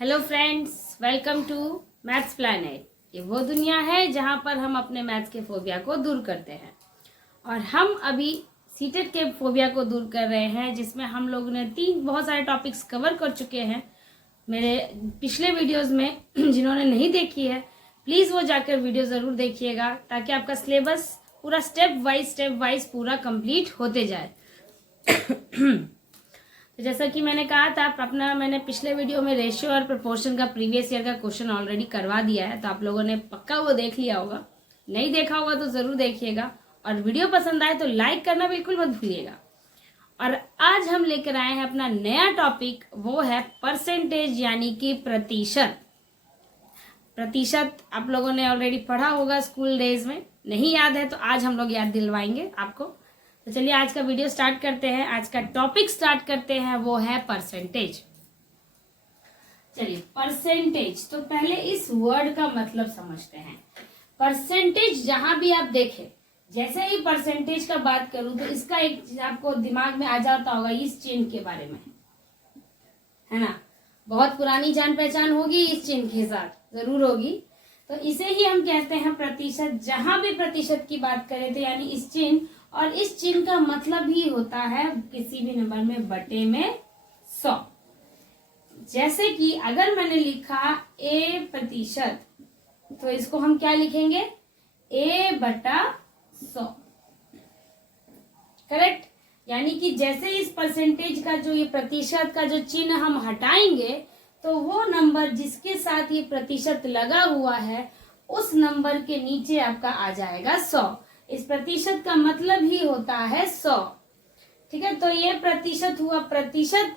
Hello friends, welcome to maths planet. ये वो दुनिया है जहाँ पर हम अपने मैथ्स के फोबिया को दूर करते हैं। और हम अभी सीटेट के फोबिया को दूर कर रहे हैं, जिसमें हम लोगों ने बहुत सारे टॉपिक्स कवर कर चुके हैं मेरे पिछले वीडियोस में। जिन्होंने नहीं देखी है प्लीज़ वो जाकर वीडियो ज़रूर देखिएगा, ताकि आपका सिलेबस पूरा स्टेप वाइज पूरा कंप्लीट होते जाए। तो जैसा कि मैंने कहा था, मैंने पिछले वीडियो में रेशियो और प्रोपोर्शन का प्रीवियस ईयर का क्वेश्चन ऑलरेडी करवा दिया है, तो आप लोगों ने पक्का वो देख लिया होगा। नहीं देखा होगा तो ज़रूर देखिएगा, और वीडियो पसंद आए तो लाइक करना बिल्कुल मत भूलिएगा। और आज हम लेकर आए हैं अपना नया टॉपिक, वो है परसेंटेज, यानी कि प्रतिशत। प्रतिशत आप लोगों ने ऑलरेडी पढ़ा होगा स्कूल डेज में, नहीं याद है तो आज हम लोग याद दिलवाएंगे आपको। तो चलिए आज का वीडियो स्टार्ट करते हैं, आज का टॉपिक स्टार्ट करते हैं, वो है परसेंटेज। चलिए परसेंटेज, तो पहले इस वर्ड का मतलब समझते हैं। परसेंटेज जहां भी आप देखें, जैसे ही परसेंटेज का बात करूं तो इसका एक आपको दिमाग में आ जाता होगा इस चिन्ह के बारे में, है ना। बहुत पुरानी जान पहचान होगी इस चिन्ह के साथ, जरूर होगी। तो इसे ही हम कहते हैं प्रतिशत। जहां भी प्रतिशत की बात करें तो यानी इस चिन्ह, और इस चिन्ह का मतलब ही होता है किसी भी नंबर में बटे में 100। जैसे कि अगर मैंने लिखा A%, तो इसको हम क्या लिखेंगे, A/100। करेक्ट। यानी कि जैसे इस परसेंटेज का जो ये प्रतिशत का जो चिन्ह हम हटाएंगे, तो वो नंबर जिसके साथ ये प्रतिशत लगा हुआ है उस नंबर के नीचे आपका आ जाएगा 100। इस प्रतिशत का मतलब ही होता है 100। ठीक है, तो ये प्रतिशत हुआ। प्रतिशत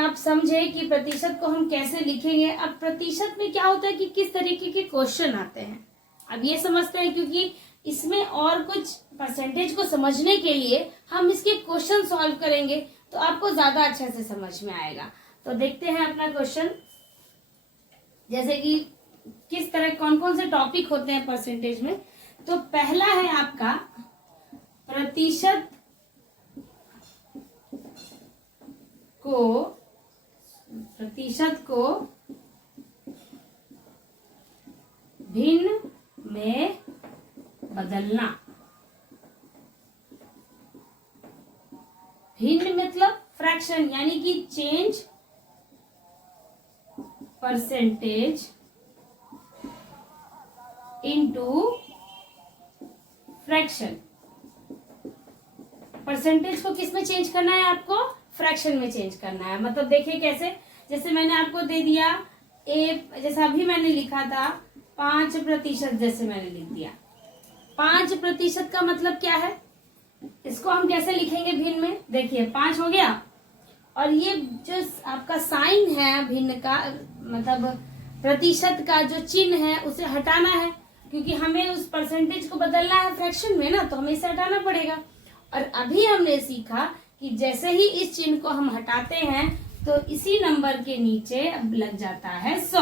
आप समझे कि प्रतिशत को हम कैसे लिखेंगे। अब प्रतिशत में क्या होता है कि किस तरीके के क्वेश्चन आते हैं, अब ये समझते हैं, क्योंकि इसमें और कुछ परसेंटेज को समझने के लिए हम इसके क्वेश्चन सॉल्व करेंगे तो आपको ज्यादा अच्छे से समझ में आएगा। तो देखते हैं अपना क्वेश्चन, जैसे कि किस तरह कौन कौन से टॉपिक होते हैं परसेंटेज में। तो पहला है आपका प्रतिशत को भिन्न में बदलना। भिन्न मतलब फ्रैक्शन, यानी कि change percentage into fraction. Percentage को किस में चेंज करना है, आपको फ्रैक्शन में चेंज करना है। मतलब देखिए कैसे, जैसे मैंने आपको दे दिया जैसे अभी मैंने लिखा था 5%, जैसे मैंने लिख दिया 5% का मतलब क्या है, इसको हम कैसे लिखेंगे भिन्न में। देखिए 5 हो गया, और ये जो आपका साइन है भिन्न का, मतलब प्रतिशत का जो चिन्ह है उसे हटाना है, क्योंकि हमें उस परसेंटेज को बदलना है फ्रैक्शन में ना, तो हमें इसे हटाना पड़ेगा। और अभी हमने सीखा कि जैसे ही इस चिन्ह को हम हटाते हैं तो इसी नंबर के नीचे अब लग जाता है 100।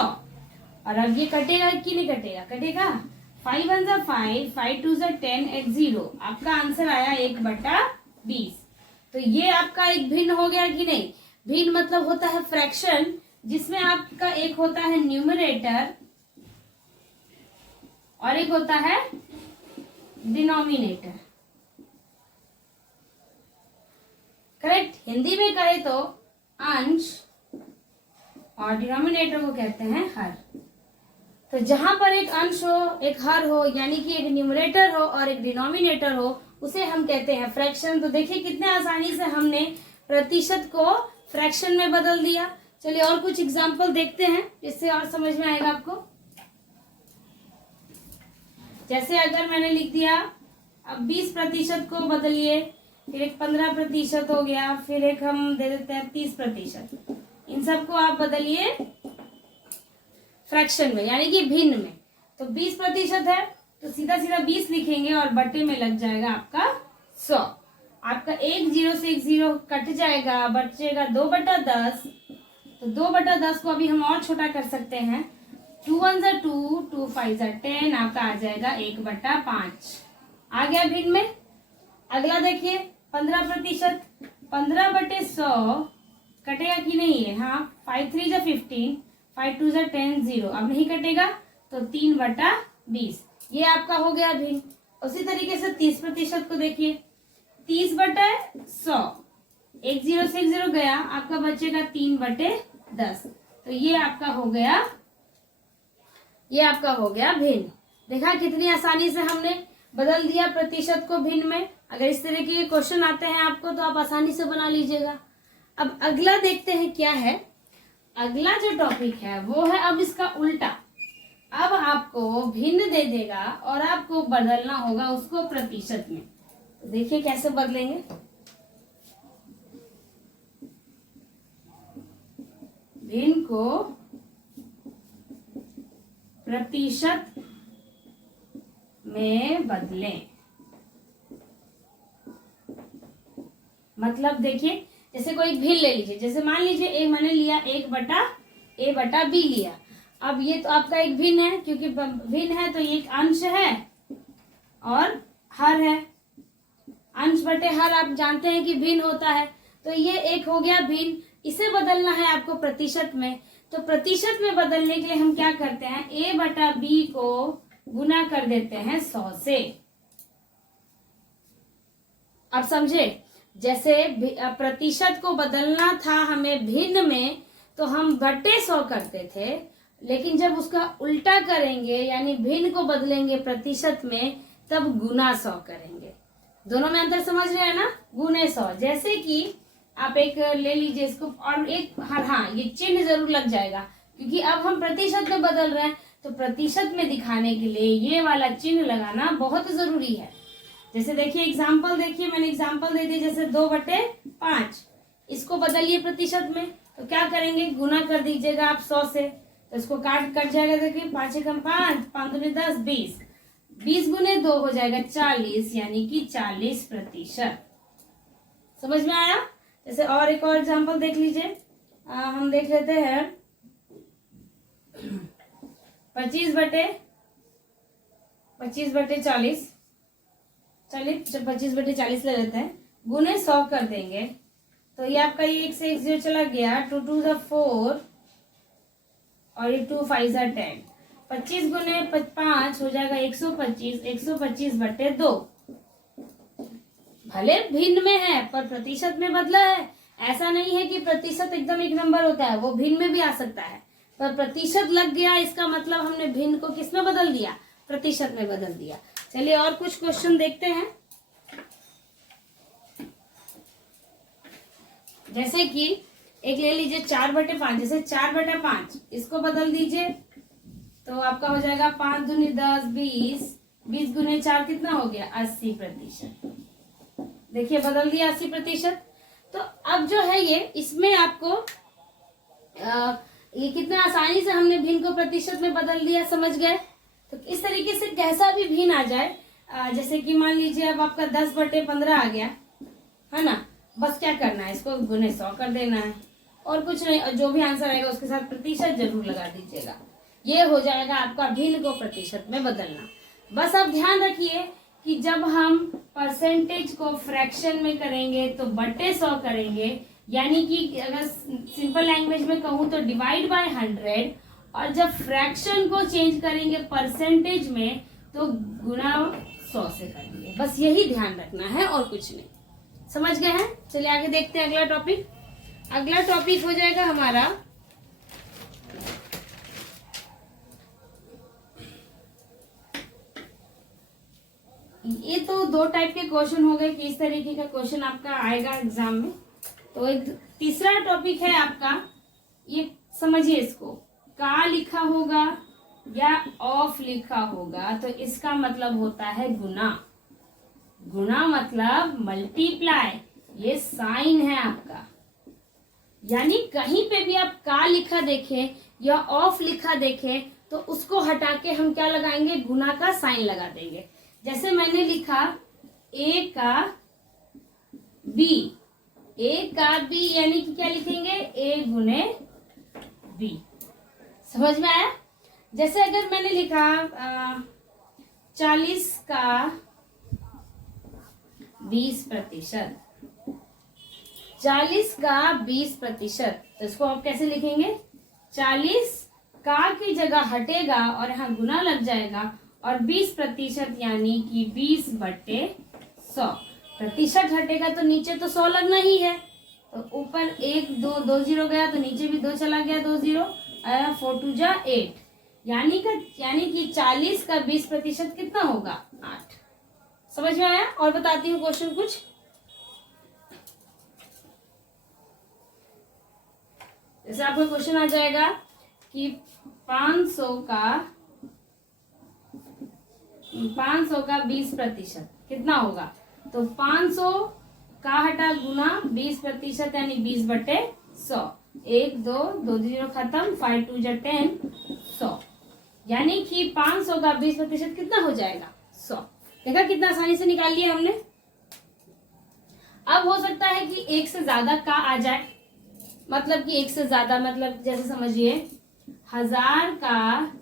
और अब ये कटेगा कि नहीं कटेगा, कटेगा। 5 1 जा 5, 5 2 जा 10, 8 0। आपका आंसर आया 1/20। तो ये आपका एक भिन्न हो गया कि नहीं। भिन्न मतलब होता है फ्रैक्शन, जिसमें आपका एक होता है न्यूमरेटर और एक होता है डिनोमिनेटर। करेक्ट। हिंदी में कहे तो अंश, और डिनोमिनेटर को कहते हैं हर। तो जहां पर एक अंश हो, एक हर हो, यानी कि एक न्यूमरेटर हो और एक डिनोमिनेटर हो, उसे हम कहते हैं फ्रैक्शन। तो देखिए कितने आसानी से हमने प्रतिशत को फ्रैक्शन में बदल दिया। चलिए और कुछ एग्जाम्पल देखते हैं, जिससे और समझ में आएगा आपको। जैसे अगर मैंने लिख दिया, अब 20% को बदलिए, फिर एक 15% हो गया, फिर एक हम दे देते हैं 30%। इन सबको आप बदलिए फ्रैक्शन में, यानी कि भिन्न में। तो 20% है तो सीधा सीधा 20 लिखेंगे और बटे में लग जाएगा आपका 100। आपका 1 0 से 1 0 कट जाएगा, बचेगा 2/10। तो 2/10 को अभी हम और छोटा कर सकते हैं। 2 1 जा 2, 2 5 जा 10, आपका आ जाएगा 1/5। आ गया भिन्न में। अगला देखिए 15%, 15/100 कटेगा कि नहीं है। हाँ, 5 3 जा 15, 5 2 10 0, अब नहीं कटेगा तो 3/20, ये आपका हो गया भिन्न। उसी तरीके से 30% को देखिए, 30/100, एक 0 से एक 0 गया, आपका बचेगा 3/10, तो ये आपका हो गया भिन्न। देखा कितनी आसानी से हमने बदल दिया प्रतिशत को भिन्न में। अगर इस तरह के क्वेश्चन आते हैं आपको तो आप आसानी से बना लीजिएगा। अब अगला देखते हैं क्या है। अगला जो टॉपिक है वो है अब इसका उल्टा। अब आपको भिन्न दे देगा और आपको बदलना होगा उसको प्रतिशत में। तो देखिए कैसे बदलेंगे। भिन्न को प्रतिशत में बदलें। मतलब देखिए, जैसे कोई भिन्न ले लीजिए, जैसे मान लीजिए एक मैंने लिया 1/a/b लिया। अब ये तो आपका एक भिन्न है, क्योंकि भिन्न है तो ये एक अंश है और हर है। अंश बटे हर आप जानते हैं कि भिन्न होता है, तो ये एक हो गया भिन्न। इसे बदलना है आपको प्रतिशत में। तो प्रतिशत में बदलने के लिए हम क्या करते हैं, a/b को गुना कर देते हैं 100 से। अब समझे, जैसे प्रतिशत को बदलना था हमें भिन्न में तो हम बटे 100 करते थे, लेकिन जब उसका उल्टा करेंगे यानी भिन्न को बदलेंगे प्रतिशत में तब गुना 100 करेंगे। दोनों में अंतर समझ रहे हैं ना, गुने 100। जैसे कि आप एक ले लीजिए इसको, और एक हाँ ये चिन्ह जरूर लग जाएगा, क्योंकि अब हम प्रतिशत में बदल रहे हैं तो प्रतिशत में दिखाने के लिए ये वाला चिन्ह लगाना बहुत जरूरी है। जैसे देखिए एग्जाम्पल देखिए, मैंने एग्जाम्पल दे दी, जैसे 2/5, इसको बदलिए प्रतिशत में तो क्या करेंगे, गुना कर दीजिएगा आप 100 से, तो इसको कट जाएगा। देखिए 5 एकम 5, 5 दूनी 10, 20, 20 गुने 2 हो जाएगा 40, यानी कि 40%। समझ में आया। जैसे और एक और एग्जाम्पल देख लीजिए, हम देख लेते हैं 25/40, चलिए 25/40 ले लेते हैं, गुने 100 कर देंगे तो ये आपका ये 1 से 1 0 चला गया, 2 2 4 और ये 2 5 10, 25 गुने 5 हो जाएगा 125, 125/2। भले भिन्न में है पर प्रतिशत में बदला है। ऐसा नहीं है कि प्रतिशत एकदम एक नंबर होता है, वो भिन्न में भी आ सकता है, पर प्रतिशत लग गया इसका मतलब हमने भिन्न को किस में बदल दिया, प्रतिशत में बदल दिया। चलिए और कुछ क्वेश्चन देखते हैं। जैसे कि एक ले लीजिए 4/5, जैसे 4/5 इसको बदल दीजिए तो आपका हो जाएगा 5 दूनी 10, 20, 20 गुने 4 कितना हो गया, 80%। देखिए बदल दिया 80%। तो अब जो है ये इसमें आपको ये कितना आसानी से हमने भिन्न को प्रतिशत में बदल दिया, समझ गए। तो इस तरीके से कैसा भी भिन्न आ जाए, जैसे कि मान लीजिए अब आपका 10/15 आ गया है ना, बस क्या करना है, इसको गुने 100 कर देना है और कुछ नहीं, और जो भी आंसर आएगा उसके साथ प्रतिशत जरूर लगा दीजिएगा। ये हो जाएगा आपका भिन्न को प्रतिशत में बदलना। बस आप ध्यान रखिए कि जब हम परसेंटेज को फ्रैक्शन में करेंगे तो बटे 100 करेंगे, यानी कि अगर सिंपल लैंग्वेज में कहूँ तो डिवाइड बाय 100, और जब फ्रैक्शन को चेंज करेंगे परसेंटेज में तो गुना 100 से करेंगे। बस यही ध्यान रखना है और कुछ नहीं। समझ गए हैं। चलिए आगे देखते हैं अगला टॉपिक। अगला टॉपिक हो जाएगा हमारा ये तो 2 टाइप के क्वेश्चन हो गए कि इस तरीके का क्वेश्चन आपका आएगा एग्जाम में। तो एक तीसरा टॉपिक है आपका, ये समझिए इसको, का लिखा होगा या ऑफ लिखा होगा तो इसका मतलब होता है गुना। गुना मतलब मल्टीप्लाई, ये साइन है आपका। यानी कहीं पे भी आप का लिखा देखें या ऑफ लिखा देखें तो उसको हटा के हम क्या लगाएंगे, गुना का साइन लगा देंगे। जैसे मैंने लिखा a का b, a का b यानी कि क्या लिखेंगे, a गुने b। समझ में आया। जैसे अगर मैंने लिखा 40 का 20%, 40 का 20%, तो इसको आप कैसे लिखेंगे, 40 का की जगह हटेगा और यहाँ गुना लग जाएगा और 20% यानी कि 20/100। प्रतिशत हटेगा तो नीचे तो 100 लगना ही है, तो ऊपर 1 2 2 जीरो गया तो नीचे भी 2 चला गया, 2 जीरो आया, 4 2 जा 8, यानी कि 40 का 20% कितना होगा? 8। समझ में आया? और बताती हूँ क्वेश्चन कुछ। जैसे आपको क्वेश्चन आ जाएगा कि 500 का 20% कितना होगा? तो 500 का हटा गुना 20% यानी 20/100। 1 2 2 जीरो खत्म, 5 2 जा 10, 100, यानी कि 500 का 20% कितना हो जाएगा? 100। देखा कितना आसानी से निकाल लिया हमने। अब हो सकता है कि एक से ज्यादा का आ जाए, मतलब कि एक से ज्यादा मतलब जैसे समझिए 1000 का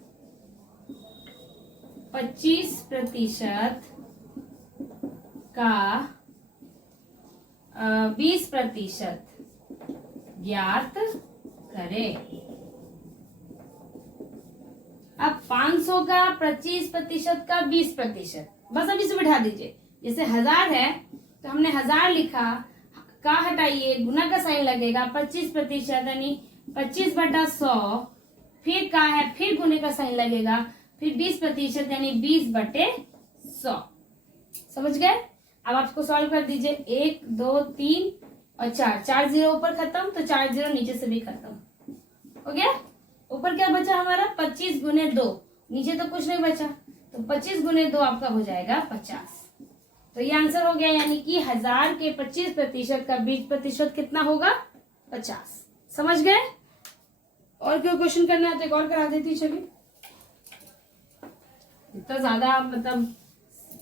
25% का 20% ज्ञात करें। अब 500 का 25% का 20%, बस अब इसे बिठा दीजिए। जैसे 1000 है तो हमने 1000 लिखा, का हटाइए, गुना का साइन लगेगा, 25% यानी 25/100, फिर का है, फिर गुने का साइन लगेगा, फिर 20% यानी 20/100। समझ गए? अब आपको सॉल्व कर दीजिए। 1 2 3 और 4, 4 जीरो ऊपर खत्म तो 4 जीरो नीचे से भी खत्म हो गया। ऊपर क्या बचा हमारा? 25 गुने 2, नीचे तो कुछ नहीं बचा, तो 25 गुने 2 आपका हो जाएगा 50। तो ये आंसर हो गया, यानी कि 1000 के 25% का 20% कितना होगा? 50। समझ गए? और क्यों क्वेश्चन करना है तो एक और करा देती। चलिए, जितना ज्यादा मतलब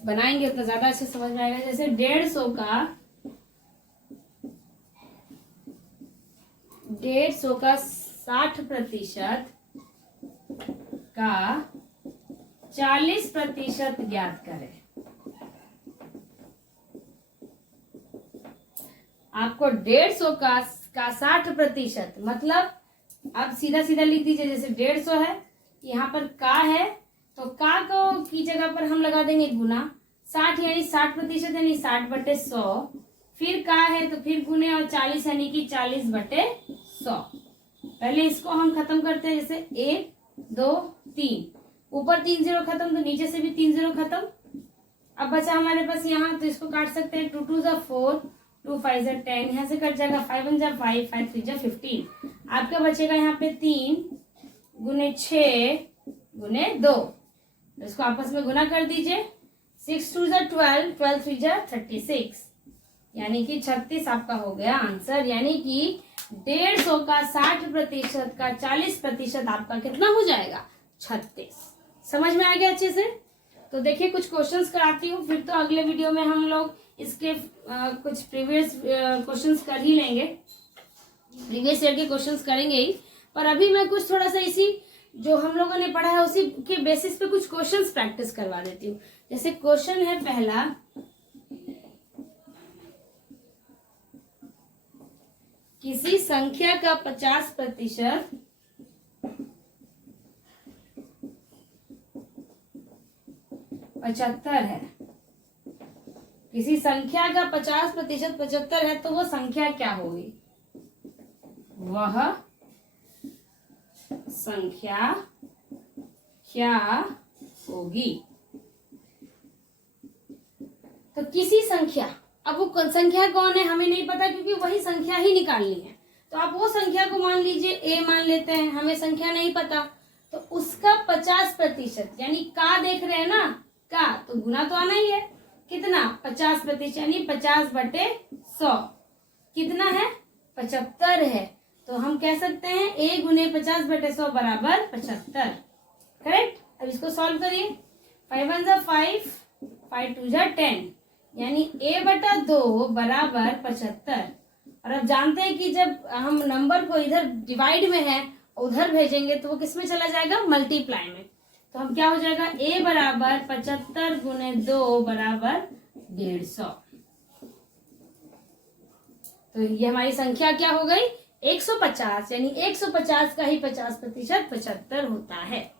बनाएंगे उतना ज्यादा अच्छे समझ में आएगा। जैसे 150 का 60% का 40% ज्ञात करें। आपको 150 का 60% मतलब आप सीधा सीधा लिख दीजिए। जैसे 150 है, यहाँ पर का है तो का को की जगह पर हम लगा देंगे गुना, 60 यानी 60% यानी 60/100, फिर का है तो फिर गुने और 40 यानी कि 40/100। पहले इसको हम खत्म करते हैं। जैसे 1 2 3, ऊपर 3 जीरो खत्म तो नीचे से भी 3 जीरो खत्म। अब बचा हमारे पास यहाँ, तो इसको काट सकते हैं। 2 2 जा 4, 2 5 जा 10, यहाँ से कट जाएगा। 5 1 जा 5, 5 3 जा 15। आपका बचेगा यहाँ पे 3 गुने 6 गुने 2, इसको आपस में गुना कर दीजिए। 6 2 जा 12, 12 3 जा 36, यानी कि 36 आपका हो गया आंसर। यानी कि 150 का 60% का 40% आपका कितना हो जाएगा? 36। समझ में आ गया अच्छे से? तो देखिए कुछ क्वेश्चंस कराती हूँ, फिर तो अगले वीडियो में हम लोग इसके कुछ प्रीवियस क्वेश्चंस कर ही लेंगे, प्रीवियस ईयर के क्वेश्चंस करेंगे ही। पर अभी मैं कुछ थोड़ा सा इसी जो हम लोगों ने पढ़ा है उसी के बेसिस पे कुछ क्वेश्चंस प्रैक्टिस करवा देती हूँ। जैसे क्वेश्चन है पहला, किसी संख्या का 50% 75 है। किसी संख्या का 50% 75 है तो वो संख्या क्या होगी? वह संख्या क्या होगी? तो किसी संख्या, अब वो संख्या कौन है हमें नहीं पता, क्योंकि वही संख्या ही निकालनी है। तो आप वो संख्या को मान लीजिए ए मान लेते हैं, हमें संख्या नहीं पता, तो उसका 50% यानी का देख रहे हैं ना, का तो गुना तो आना ही है। कितना? 50% यानी 50/100 कितना है? 75 है। तो हम कह सकते हैं a गुने 50/100 बराबर 75। करेक्ट? अब इसको सॉल्व करिए। 5 1 जा 5, 5 2 जा 10, यानी a/2 बराबर 75। और अब जानते हैं कि जब हम नंबर को इधर डिवाइड में है उधर भेजेंगे तो वो किस में चला जाएगा? मल्टीप्लाई में। तो हम क्या हो जाएगा? a बराबर 75 गुने 2 बराबर 150। तो ये हमारी संख्या क्या हो गई? 150 यानी 150 का ही 50% 75 होता है।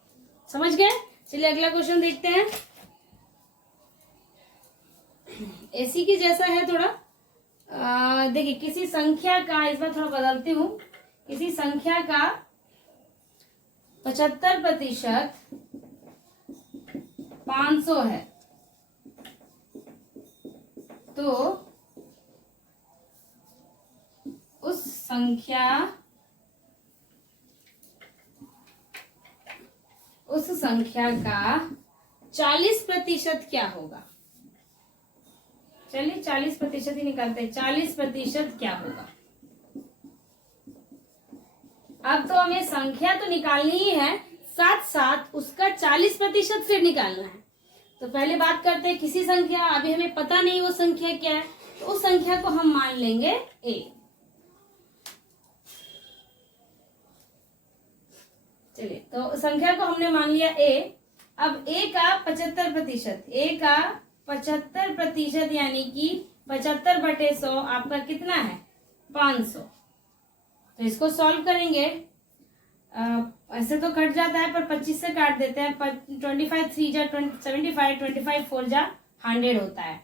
समझ गए? चलिए अगला क्वेश्चन देखते हैं। ऐसी की जैसा है थोड़ा। देखिए किसी संख्या का, इस बार थोड़ा बदलती हूँ, किसी संख्या का 75% 500 है तो उस संख्या का 40% क्या होगा? चलिए 40% ही निकालते हैं। 40% क्या होगा? अब तो हमें संख्या तो निकालनी ही है, साथ साथ उसका 40% फिर निकालना है। तो पहले बात करते हैं किसी संख्या, अभी हमें पता नहीं वो संख्या क्या है, तो उस संख्या को हम मान लेंगे a। चलिए तो संख्या को हमने मान लिया a। अब a का 75%, a का 75% यानी कि 75/100 आपका कितना है? 500। तो इसको सॉल्व करेंगे। ऐसे तो कट जाता है पर 25 से काट देते हैं। 25 3 जा 75, 25 4 जा 100 होता है।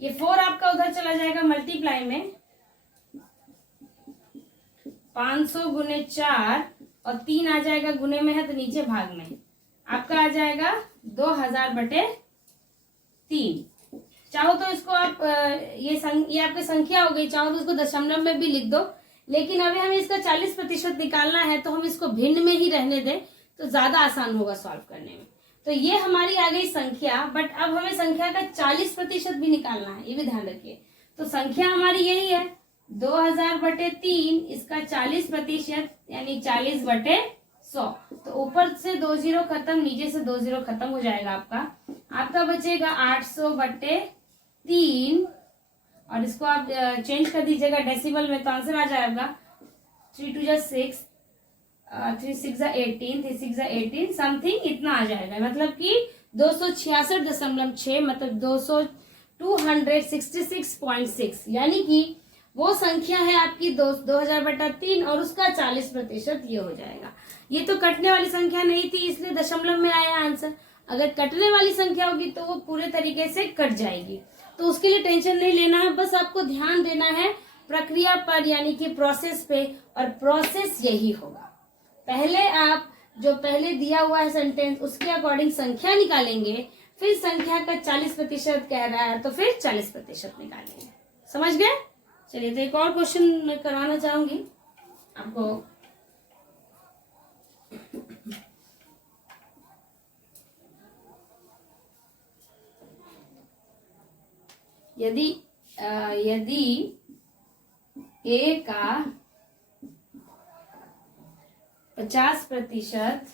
ये 4 आपका उधर चला जाएगा मल्टीप्लाई में, 500 गुने 4 और 3 आ जाएगा गुने में है तो नीचे भाग में आपका आ जाएगा 2000/3। चाहो तो इसको आप ये आपकी संख्या हो गई, चाहो तो उसको दशमलव में भी लिख दो, लेकिन अभी हमें इसका 40% निकालना है तो हम इसको भिन्न में ही रहने दें तो ज्यादा आसान होगा सॉल्व करने में। तो ये हमारी आ गई संख्या, बट अब हमें संख्या का 40% भी निकालना है, ये भी ध्यान रखिए। तो संख्या हमारी यही है 2000/3, इसका 40% यानी 40/100। तो ऊपर से 2 0 खत्म, नीचे से 2 0 खत्म हो जाएगा आपका बचेगा 800/3। और इसको आप चेंज कर दीजिएगा डेसिमल में तो आंसर आ जाएगा 3 2 जा 6, 3 6 जा 18, 3 6 जा 18 समथिंग इतना आ जाएगा। मतलब कि 266.6 मतलब 266.6 यानी कि वो संख्या है आपकी 2000/3 और उसका 40% ये हो जाएगा। ये तो कटने वाली संख्या नहीं थी इसलिए दशमलव में आया आंसर। अगर कटने वाली संख्या होगी तो वो पूरे तरीके से कट जाएगी, तो उसके लिए टेंशन नहीं लेना है, बस आपको ध्यान देना है प्रक्रिया पर यानी कि प्रोसेस पे। और प्रोसेस यही होगा, पहले आप जो पहले दिया हुआ है सेंटेंस उसके अकॉर्डिंग संख्या निकालेंगे, फिर संख्या का 40% कह रहा है तो फिर 40% निकालेंगे। समझ गए? चलिए तो एक और क्वेश्चन मैं करवाना चाहूंगी आपको। यदि a का 50%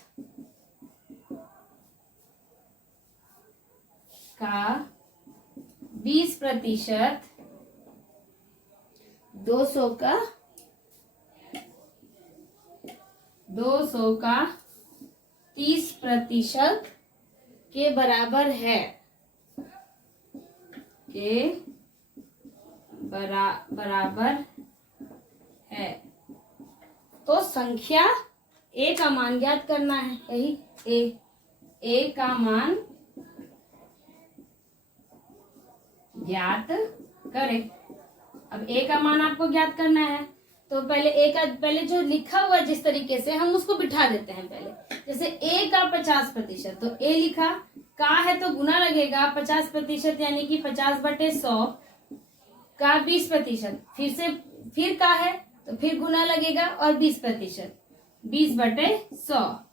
का 20%, 200 का 30% के बराबर है, तो संख्या a का मान ज्ञात करना है। यही a का मान ज्ञात करें। अब a का मान आपको ज्ञात करना है तो पहले जो लिखा हुआ है जिस तरीके से हम उसको बिठा देते हैं। पहले जैसे a का 50% तो a लिखा, का है तो गुना लगेगा 50% यानी कि 50/100 का 20%, फिर का है तो फिर गुना लगेगा और 20%, 20/100।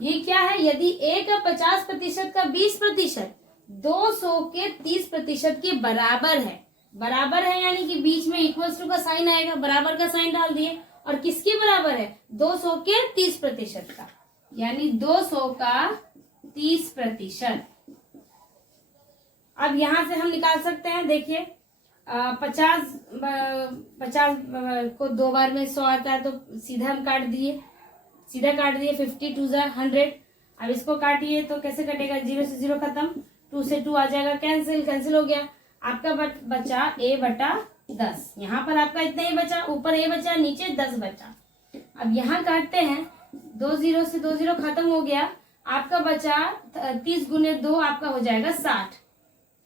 ये क्या है? यदि a का 50% का 20% 200 के 30% के बराबर है, बराबर है यानी कि बीच में इक्वल्स टू का साइन आएगा, बराबर का साइन डाल दिए। और किसके बराबर है? 200 के 30% का, यानी 200 का 30%। अब यहां से हम निकाल सकते हैं। देखिए 50 को 2 बार में 100 आता है तो सीधा काट दिए 50 2 जा 100। अब इसको काटिए तो कैसे कटेगा? 0 से 0 खत्म, 2 से 2 आ जाएगा, कैंसिल हो गया। आपका बचा a/2। 10। यहाँ पर आपका इतना ही बचा, ऊपर ए बचा, नीचे 10 बचा। अब यहाँ काटते हैं, 2 0 से 2 0 खत्म हो गया, आपका बचा 30 गुने 2 आपका हो जाएगा 60।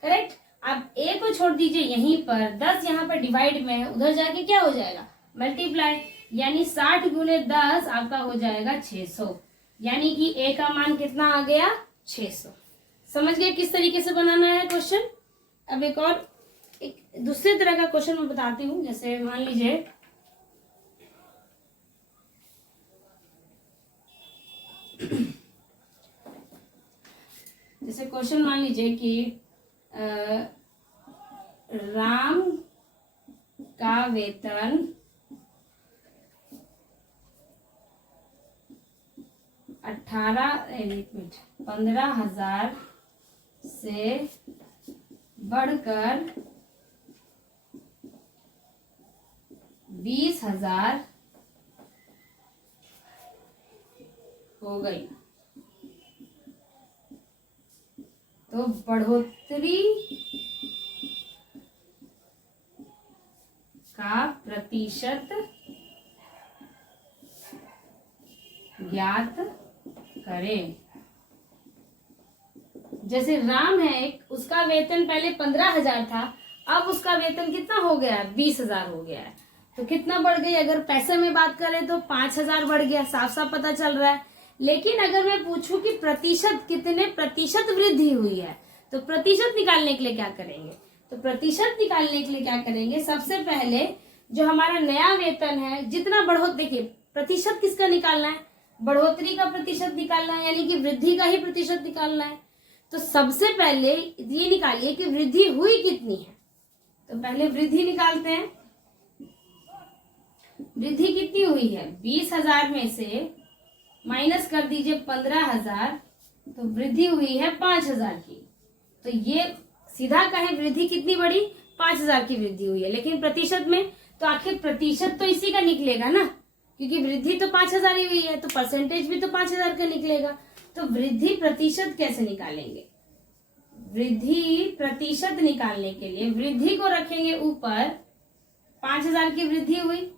करेक्ट। अब ए को छोड़ दीजिए यहीं पर, 10 यहाँ पर डिवाइड में है, उधर जाके क्या हो जाएगा मल्टीप्लाई, यानी 60 गुने 10 आपका हो जाएगा 600। यानी कि ए का मान कितना आ गया 600। समझ गए किस तरीके से बनाना है क्वेश्चन। अब एक और एक दूसरे तरह का क्वेश्चन मैं बताती हूँ। जैसे मान लीजिए क्वेश्चन मान लीजिए कि राम का वेतन 15,000 से बढ़कर 20,000 हो गई, तो बढ़ोतरी का प्रतिशत ज्ञात करें। जैसे राम है एक, उसका वेतन पहले 15,000 था, अब उसका वेतन कितना हो गया 20,000 हो गया है। तो कितना बढ़ गई, अगर पैसे में बात करें तो 5,000 बढ़ गया, साफ साफ पता चल रहा है। लेकिन अगर मैं पूछूं कि प्रतिशत कितने प्रतिशत वृद्धि हुई है, तो प्रतिशत निकालने के लिए क्या करेंगे, तो प्रतिशत निकालने के लिए क्या करेंगे, सबसे पहले जो हमारा नया वेतन है जितना बढ़ोतरी, देखिए प्रतिशत किसका निकालना है, बढ़ोतरी का प्रतिशत निकालना है, यानी कि वृद्धि का ही प्रतिशत निकालना है। तो सबसे पहले ये निकालिए कि वृद्धि हुई कितनी है। तो पहले वृद्धि निकालते हैं। वृद्धि कितनी हुई है, 20,000 में से माइनस कर दीजिए 15,000, तो वृद्धि हुई है 5,000 की। तो ये सीधा कहें वृद्धि कितनी बढ़ी, 5,000 की वृद्धि हुई है। लेकिन प्रतिशत में तो आखिर प्रतिशत तो इसी का निकलेगा ना, क्योंकि वृद्धि तो 5,000 ही हुई है, तो परसेंटेज भी तो 5,000 का निकलेगा। तो वृद्धि प्रतिशत कैसे निकालेंगे, वृद्धि प्रतिशत निकालने के लिए वृद्धि को रखेंगे ऊपर, 5,000 की वृद्धि हुई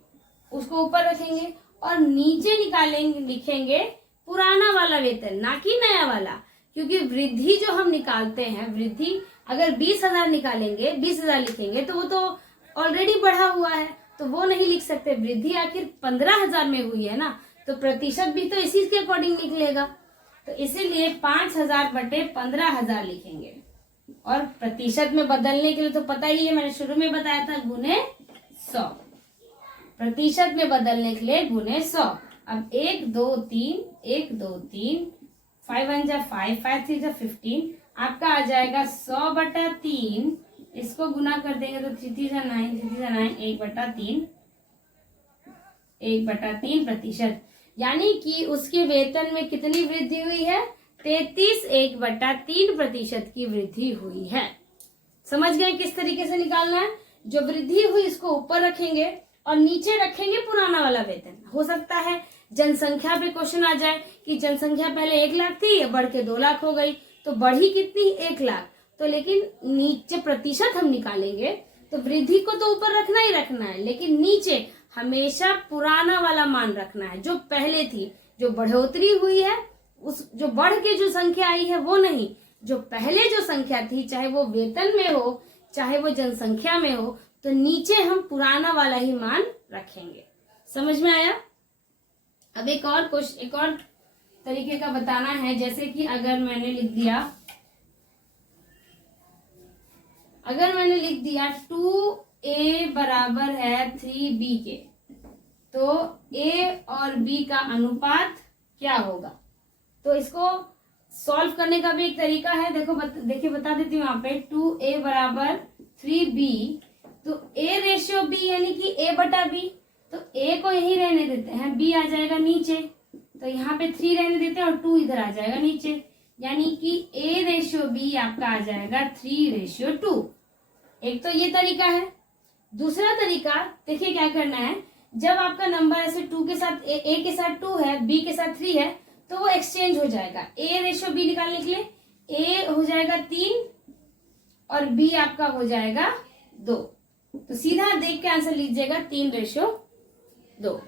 उसको ऊपर रखेंगे, और नीचे निकालेंगे, लिखेंगे पुराना वाला वेतन, ना कि नया वाला। क्योंकि वृद्धि जो हम निकालते हैं, वृद्धि अगर 20,000 निकालेंगे, 20,000 लिखेंगे तो वो तो ऑलरेडी बढ़ा हुआ है, तो वो नहीं लिख सकते। वृद्धि आखिर 15,000 में हुई है ना, तो प्रतिशत भी तो इसी के अकॉर्डिंग निकलेगा। तो इसीलिए 5,000 बटे 15,000 लिखेंगे। और प्रतिशत में बदलने के लिए तो पता ही है, मैंने शुरू में बताया था, गुने 100। प्रतिशत में बदलने के लिए गुने 100। अब 1 2 3 1 2 3 5 1 जा 5 5 3 जा 15, आपका आ जाएगा 100 बटा 3। इसको गुना कर देंगे तो 3 3 जा 9 3 3 जा 9, 1/3 प्रतिशत। यानी कि उसके वेतन में कितनी वृद्धि हुई है, 33 1/3 प्रतिशत की वृद्धि हुई है। समझ गए किस तरीके से निकालना है। जो वृद्धि हुई इसको ऊपर रखेंगे और नीचे रखेंगे पुराना वाला वेतन। हो सकता है जनसंख्या पे क्वेश्चन आ जाए कि जनसंख्या पहले 1 लाख थी, बढ़ के 2 लाख हो गई, तो बढ़ी कितनी 1 लाख। तो लेकिन नीचे प्रतिशत हम निकालेंगे तो वृद्धि को तो ऊपर रखना ही रखना है, लेकिन नीचे हमेशा पुराना वाला मान रखना है जो पहले थी। जो बढ़ोतरी हुई है, उस जो बढ़ के जो संख्या आई है वो नहीं, जो पहले जो संख्या थी, चाहे वो वेतन में हो चाहे वो जनसंख्या में हो, तो नीचे हम पुराना वाला ही मान रखेंगे। समझ में आया। अब एक और तरीके का बताना है। जैसे कि अगर मैंने लिख दिया 2a बराबर है 3b के, तो a और b का अनुपात क्या होगा। तो इसको सॉल्व करने का भी एक तरीका है। देखिए बता देती हूँ यहाँ पे 2a बराबर 3b, तो a रेशियो b यानी कि a बटा b, तो a को यही रहने देते हैं, b आ जाएगा नीचे, तो यहाँ पे 3 रहने देते हैं और 2 इधर आ जाएगा नीचे, यानी कि a रेशियो b आपका आ जाएगा 3:2। एक तो ये तरीका है। दूसरा तरीका देखिए क्या करना है, जब आपका नंबर ऐसे 2 के साथ a के साथ 2 है, b के साथ 3 है, तो वो एक्सचेंज हो जाएगा। a रेशियो b निकालने के लिए a हो जाएगा 3 और b आपका हो जाएगा 2। तो सीधा देख के आंसर लीजिएगा 3:2।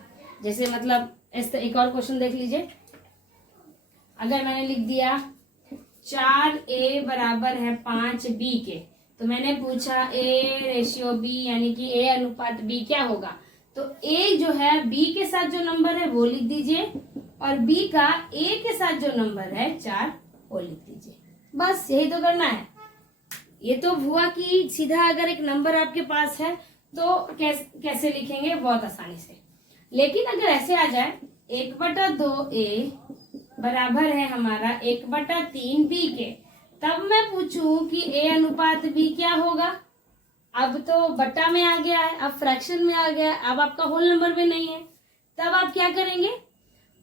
जैसे मतलब एक और क्वेश्चन देख लीजिए। अगर मैंने लिख दिया 4A बराबर है 5B के, तो मैंने पूछा A/B यानी कि A अनुपात B क्या होगा, तो A जो है B के साथ जो नंबर है वो लिख दीजिए और B का A के साथ जो नंबर है 4 वो लिख दीजिए। बस यही तो करना है। ये तो हुआ कि सीधा अगर एक नंबर आपके पास है तो कैसे लिखेंगे, बहुत आसानी से। लेकिन अगर ऐसे आ जाए 1/2A बराबर है हमारा 1/3B के, तब मैं पूछूं कि A अनुपात B क्या होगा। अब तो बट्टा में आ गया है, अब फ्रैक्शन में आ गया है, अब आपका होल नंबर में नहीं है। तब आप क्या करेंगे,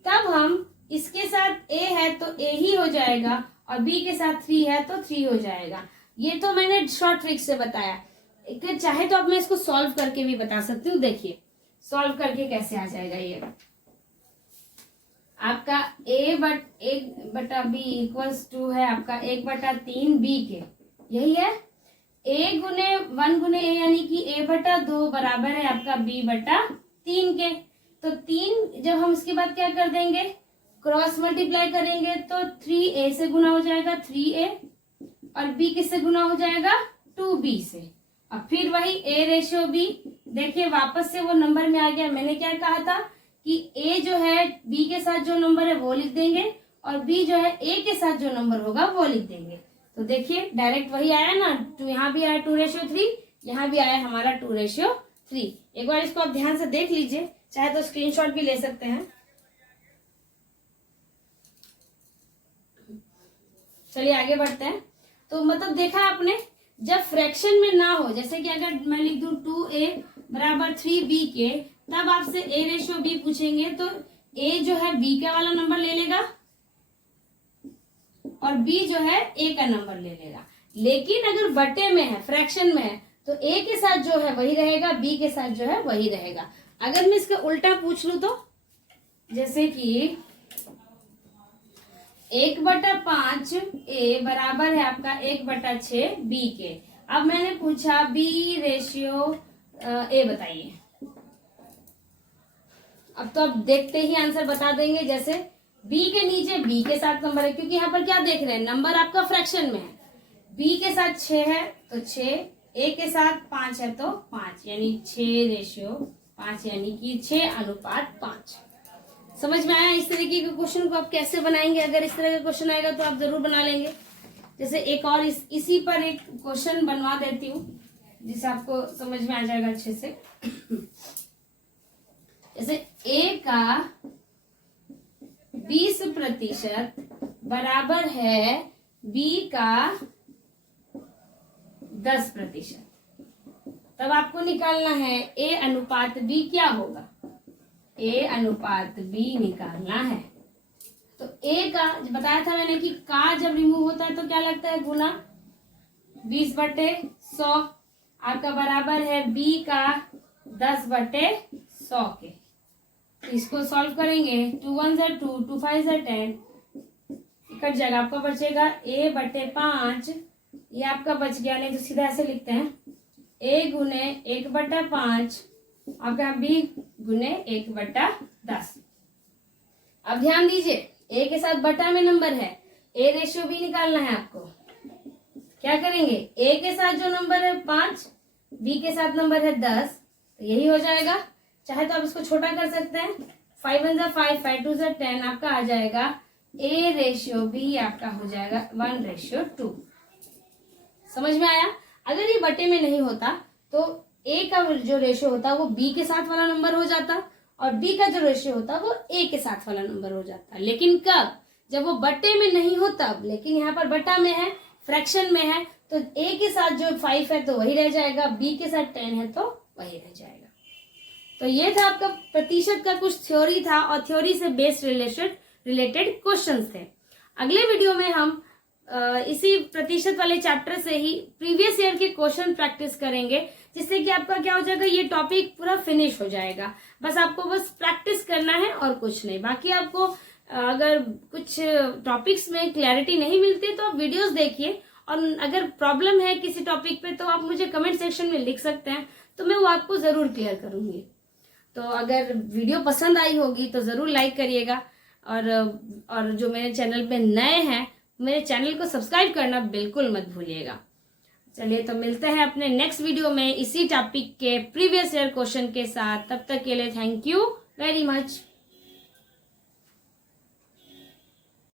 तब हम इसके साथ A है तो A ही हो जाएगा और B के साथ 3 है तो 3 हो जाएगा। ये तो मैंने शॉर्ट ट्रिक से बताया। चाहे तो अब मैं इसको सॉल्व करके भी बता सकती हूँ। देखिए सॉल्व करके कैसे आ जाएगा। ये आपका A/B इक्वल्स टू है आपका 1/3B के, यही है। A गुने A यानी कि A/2 बराबर है आपका B/3 के। तो 3 जब हम इसके बाद क्या कर देंगे, क्रॉस मल्टीप्लाई करेंगे तो 3A से गुना हो जाएगा 3A और B किससे गुना हो जाएगा 2B से। अब फिर वही A/B, देखिए वापस से वो नंबर में आ गया। मैंने क्या कहा था कि A जो है B के साथ जो नंबर है वो लिख देंगे और B जो है A के साथ जो नंबर होगा वो लिख देंगे। तो देखिए डायरेक्ट वही आया ना, तो यहाँ भी आया 2:3, यहाँ भी आया हमारा 2:3। एक बार इसको आप ध्यान से देख लीजिए, चाहे तो स्क्रीनशॉट भी ले सकते हैं। चलिए आगे बढ़ते हैं। तो मतलब देखा आपने, जब फ्रैक्शन में ना हो, जैसे कि अगर मैं लिख दूं 2A बराबर 3B के, तब आपसे A/B पूछेंगे तो A जो है B का वाला नंबर ले लेगा और B जो है A का नंबर ले लेगा। लेकिन अगर बटे में है, फ्रैक्शन में है, तो A के साथ जो है वही रहेगा, B के साथ जो है वही रहेगा। अगर मैं इसका उल्टा पूछ लूं तो, जैसे कि 1/5A बराबर है आपका 1/6B के। अब मैंने पूछा B/A बताइए। अब तो आप देखते ही आंसर बता देंगे। जैसे B के नीचे B के साथ नंबर है, क्योंकि यहाँ पर क्या देख रहे हैं, नंबर आपका फ्रैक्शन में है। B के साथ 6 है तो 6, A के साथ 5 है तो 5, यानी 6/5 यानी कि 6:5। समझ में आया इस तरीके के क्वेश्चन को आप कैसे बनाएंगे। अगर इस तरह का क्वेश्चन आएगा तो आप जरूर बना लेंगे। जैसे एक और इसी पर एक क्वेश्चन बनवा देती हूँ जिससे आपको समझ में आ जाएगा अच्छे से। जैसे A का 20% बराबर है B का 10%, तब आपको निकालना है A अनुपात B क्या होगा। A अनुपात B निकालना है। तो A का बताया था मैंने कि का जब रिमूव होता है तो क्या लगता है, गुना। 20/100 आपका बराबर है B का 10/100 के। तो इसको सॉल्व करेंगे, 2 1 2, 2 5 10, कट जाएगा। आपका बचेगा A/5, ये आपका बच गया। नहीं तो सीधा ऐसे लिखते हैं A गुने 1/5 आपका B गुने 1/10। अब ध्यान दीजिए, A के साथ बटा में नंबर है, A/B निकालना है आपको। क्या करेंगे, A के साथ जो नंबर है 5, B के साथ नंबर है 10, तो यही हो जाएगा। चाहे तो आप इसको छोटा कर सकते हैं, 5 1 5, 5 2 10, आपका आ जाएगा A/B आपका हो जाएगा 1:2। समझ में आया। अगर ये बटे में नहीं होता तो A का जो रेशियो होता वो B के साथ वाला नंबर हो जाता और B का जो रेशियो होता वो A के साथ वाला नंबर हो जाता। लेकिन कब, जब वो बटे में नहीं हो तब। लेकिन यहाँ पर बटा में है, फ्रैक्शन में है, तो A के साथ जो 5 है तो वही रह जाएगा, B के साथ 10 है तो वही रह जाएगा। तो ये था आपका प्रतिशत का कुछ थ्योरी था और थ्योरी से बेस्ड रिलेटेड क्वेश्चंस थे। अगले वीडियो में हम इसी प्रतिशत वाले चैप्टर से ही प्रीवियस ईयर के क्वेश्चन प्रैक्टिस करेंगे, जिससे कि आपका क्या हो जाएगा, ये टॉपिक पूरा फिनिश हो जाएगा। बस आपको बस प्रैक्टिस करना है और कुछ नहीं। बाकी आपको अगर कुछ टॉपिक्स में क्लैरिटी नहीं मिलती तो आप वीडियोस देखिए और अगर प्रॉब्लम है किसी टॉपिक पे तो आप मुझे कमेंट सेक्शन में लिख सकते हैं, तो मैं वो आपको ज़रूर क्लियर करूँगी। तो अगर वीडियो पसंद आई होगी तो ज़रूर लाइक करिएगा, और जो मेरे चैनल पे नए हैं मेरे चैनल को सब्सक्राइब करना बिल्कुल मत भूलिएगा। चलिए तो मिलते हैं अपने नेक्स्ट वीडियो में इसी टॉपिक के प्रीवियस ईयर क्वेश्चन के साथ। तब तक के लिए थैंक यू वेरी मच।